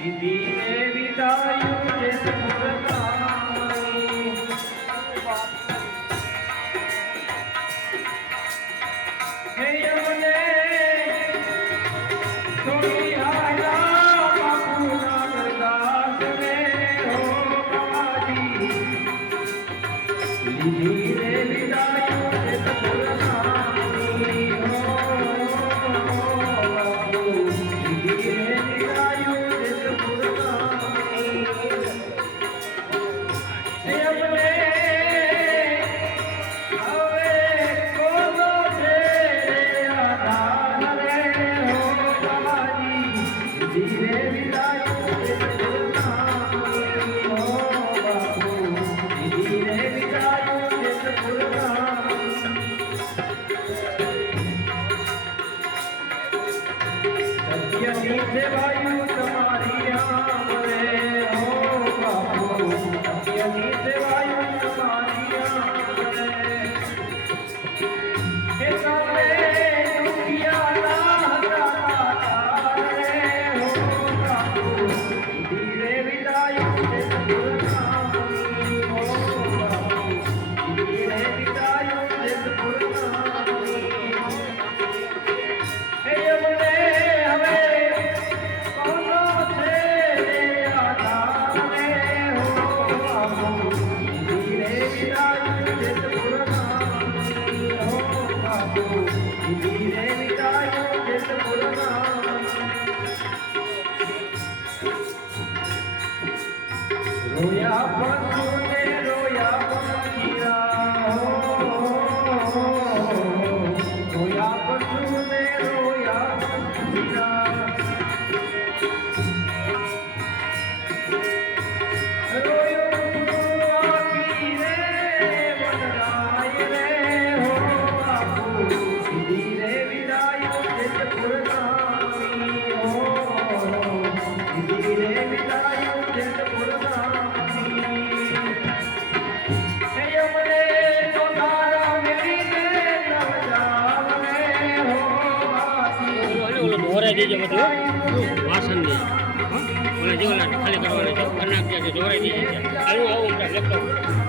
ધીરે વિદાયું જે સપુરનાની હે યમને છોડી આયા બાપુના દરગાહ રે હો બાબાજી ધીરે વિદાયું જે સપુરનાની હો બાપુ ધીરે વિદાયું જે સપુરનાની હે યમને ધીરે વિદાયું જે સપુરનાની હો બાપુ ધીરે વિદાયું જે સપુરનાની સત્યની સેવાયું તમારી આમ રે હો બાપુ સત્યની સેવાયું તમારી આમ રે હે તમે દુખિયાના હતા રે હો બાપુ ધીરે વિદાયું જે સપુરનાની હો બાપુ ધીરે વિદાયું જે સપુરનાની હે યમને હવે કોનો છે આધાર રે હો બાપુ ધીરે વિદાયું જે સપુરનાની હો બાપુ ધીરે વિદાયું જે સપુરનાની રોયા પશુને રોયા પંખીરા હો રોયા પશુને રોયા પંખીરા રોયો આખી રે વનરાય રે હો બાપુ ધીરે વિદાયું જે સપુરનાની હો ધીરે વિદાયું જે સપુરનાની હે યમને તો તારા મેરીને નવ જાવ રે હો બાપી ઓલો દોરાઈ દેજો બધું વાસણ દે ઓલા જેવલા ખાલી કરવાના છે કનાક દોરાઈ દેજે આવું આવું લખતો